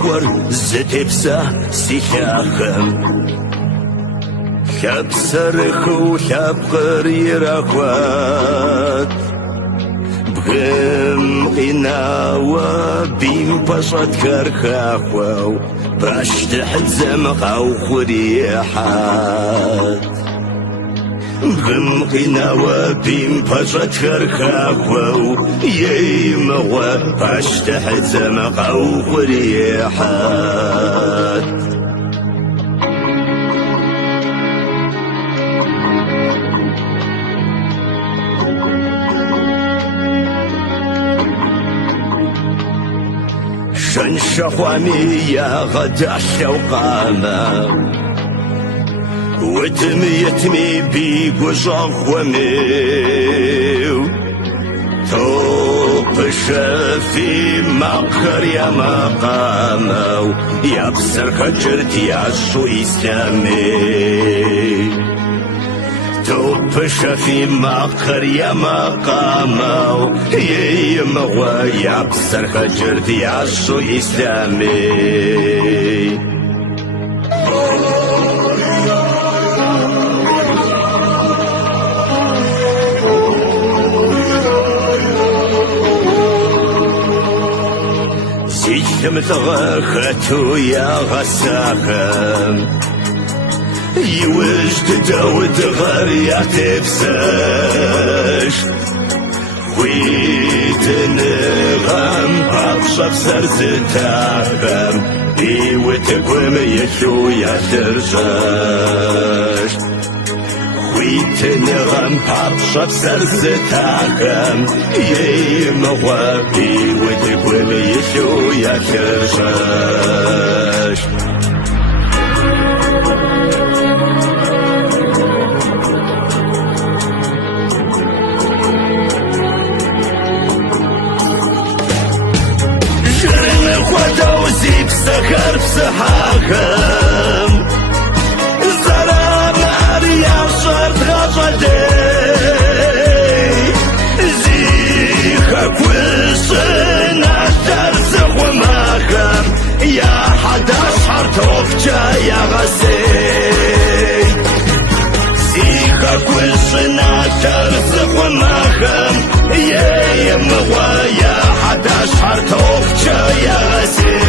ишхор зытепса сихяхам Хапсарыху хапхыр ирахват Бгым инауа бим пашат кархахвау Браштахт замахау хурихат Бгым инауа бим пашат кархахвау Еймауа браштахт замахау хурихат شنشخوامي يا غدا الشوقامة ودمي يتمي بيق وجغوامي توب شافي مقر يا مقامة يا بسر خجرت يا شو إسلامي توب شافي مقر يا مقامه يمغوا يا بسر خجرت يا شو إسلامي زيهم تغاختو يا غساخم يوجد داود غريا تبساش ويتنغم بابشف سرزتاهم بيوتكوم يشو يا ترجاش ويتنغم بابشف سرزتاهم يمغوا بيوتكوم يشو يا ترجاش ودوزي بسخر بسحاكم زرام عريا شرط غجدي زيخك وشن عشر زخو ماكم يا حدا شحر توفجا يا غسي زيخك وشن عشر زخو ماكم يا يمغوا يا حدا شحر توفجا يا غسي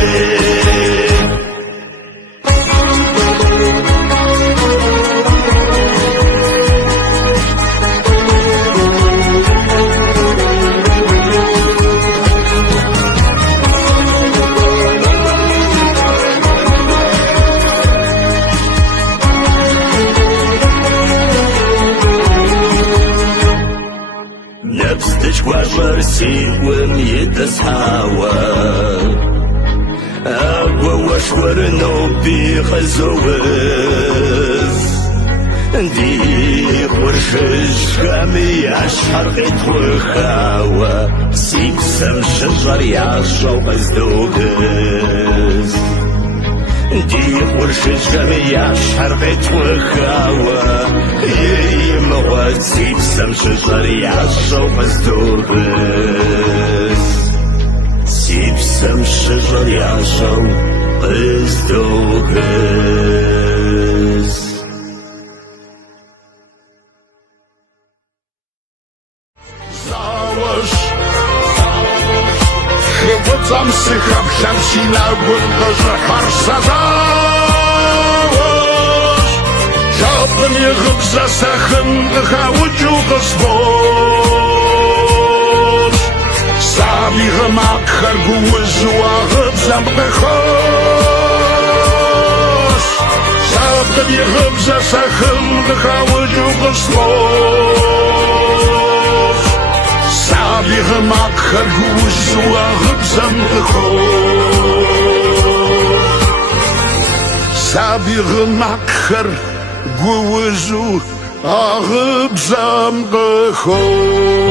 نفسك وشرسي وميتسحاوى أقوى وشور نوبي خزوز دي ورشش خامي أشحر غيت وخاوى سيبسم شجر يعشو غزدوغز دي ورشش خامي أشحر غيت وخاوى يمغوا سيبسم شجر يعشو غزدوغز سيبسم شجر يعشو غزدوغز Tam sycham szamsi na głębo, że harsazałoś Żabym jechał za sachem, wychałudził go zboż Sami rymak harguły zła, rybzam wychoś Żabym jechał za sachem, wychałudził go zboż Sami rymak harguły zła, rybzam wychoś Sami rymak harguły zła, rybzam wychoś